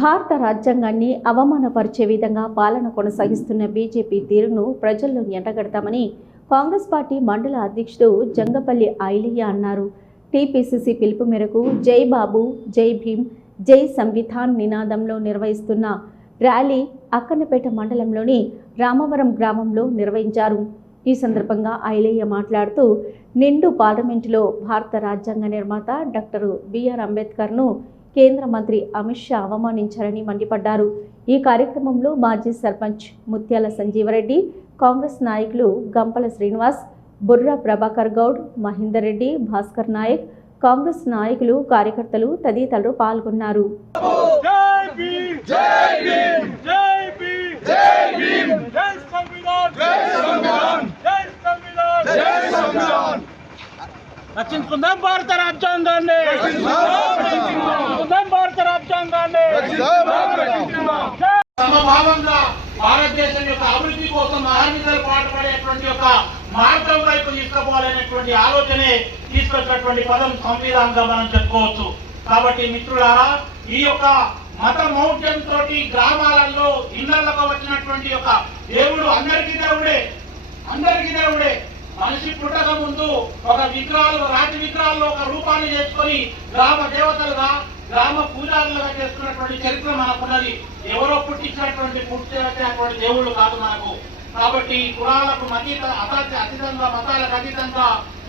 భారత రాజ్యాంగాన్ని అవమానపరిచే విధంగా పాలన కొనసాగిస్తున్న బీజేపీ తీరును ప్రజల్లో ఎండగడతామని కాంగ్రెస్ పార్టీ మండల అధ్యక్షుడు జంగపల్లి ఐలయ్య అన్నారు. టీపీసీసీ పిలుపు మేరకు జై బాబు జై భీమ్ జై సంవిధాన్ నినాదంలో నిర్వహిస్తున్న ర్యాలీ అక్కన్నపేట మండలంలోని రామవరం గ్రామంలో నిర్వహించారు. ఈ సందర్భంగా ఐలయ్య మాట్లాడుతూ నిండు పార్లమెంటులో భారత రాజ్యాంగ నిర్మాత డాక్టర్ బిఆర్ అంబేద్కర్ను కేంద్ర మంత్రి అమిత్ షా అవమానించారని మండిపడ్డారు. ఈ కార్యక్రమంలో మాజీ సర్పంచ్ ముత్యాల సంజీవరెడ్డి కాంగ్రెస్ నాయకులు గంపల శ్రీనివాస్ బుర్రా ప్రభాకర్ గౌడ్ మహేందర్ రెడ్డి భాస్కర్ నాయక్ కాంగ్రెస్ నాయకులు కార్యకర్తలు తదితరులు పాల్గొన్నారు జై భీమ్ జై భీమ్ జై భీమ్ జై భీమ్ జై సంవిధాన్ జై సంవిధాన్ జై సంవిధాన్ జై సంవిధాన్ రక్షించుకుందాం భారత రాజ్యాంగాన్ని. రక్షించుకుందాం భారత రాజ్యాంగాన్ని. సమభావంగా భారతదేశం యొక్క అభివృద్ధి కోసం అహర్నిశలు పాటుపడేటువంటి యొక్క మార్గం వైపు తీసుకుపోవాలనేటువంటి ఆలోచనే తీసుకొచ్చినటువంటి పదం సంవిధానంగా మనం చెప్పుకోవచ్చు. కాబట్టి మిత్రులారా ఈ యొక్క మత మౌఢ్యం తోటి గ్రామాలలో ఇళ్ళకు వచ్చినటువంటి యొక్క దేవుడు అందరికీ దేవుడే. అందరికీ దేవుడే. మనిషి ముందు ఒక విగ్రహాలు రాతి విగ్రహాల్లో ఒక రూపాన్ని చేసుకొని గ్రామ దేవతలుగా గ్రామ పూజారులుగా చేసుకున్నటువంటి చరిత్ర మనకున్నది. ఎవరో పుట్టించినటువంటి పుట్టినటువంటి దేవుళ్ళు కాదు మనకు. కాబట్టి కులాలకు అతీత అతీత అతీతంగా మతాలకు అతీతంగా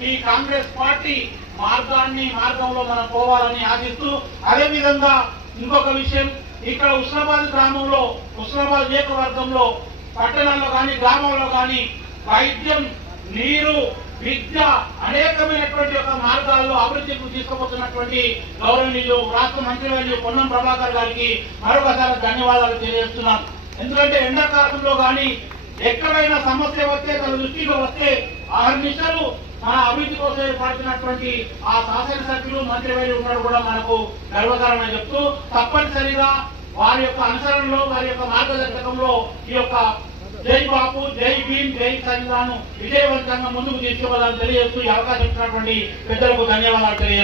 ఈ కాంగ్రెస్ పార్టీ మార్గాన్ని మార్గంలో మనం పోవాలని ఆశిస్తూ అదే విధంగా ఇంకొక విషయం ఇక్కడ ఉస్నాబాద్ గ్రామంలో ఉస్నాబాద్ నియోజకవర్గంలో పట్టణంలో కానీ గ్రామంలో కానీ వైద్యం నీరు విద్య అనేకమైనటువంటి యొక్క మార్గాల్లో అభివృద్ధికి తీసుకుపోతున్నటువంటి గౌరవనీయులు రాష్ట్ర మంత్రివర్యులు పొన్నం ప్రభాకర్ గారికి మరొకసారి ధన్యవాదాలు తెలియజేస్తున్నాం ఎందుకంటే ఎండాకాలంలో కానీ ఎక్కడైనా సమస్య వస్తే తన దృష్టిలో వస్తే ఆరు నిమిషాలు మన అభివృద్ధి కోసం ఏర్పడుతున్నటువంటి ఆ శాసనసభ్యులు మంత్రివర్యులు ఉన్నాడు కూడా మనకు గర్వకారణం చెప్తూ తప్పనిసరిగా వారి యొక్క అనుసరణలో వారి యొక్క మార్గదర్శకంలో ఈ యొక్క జై బాపు జై భీమ్ జై సన్నిధానం విజయవంతంగా ముందుకు తీసుకువెళ్ళాలని తెలియజేస్తూ ఈ అవకాశం ఇచ్చినటువంటి పెద్దలకు ధన్యవాదాలు తెలియజేస్తాను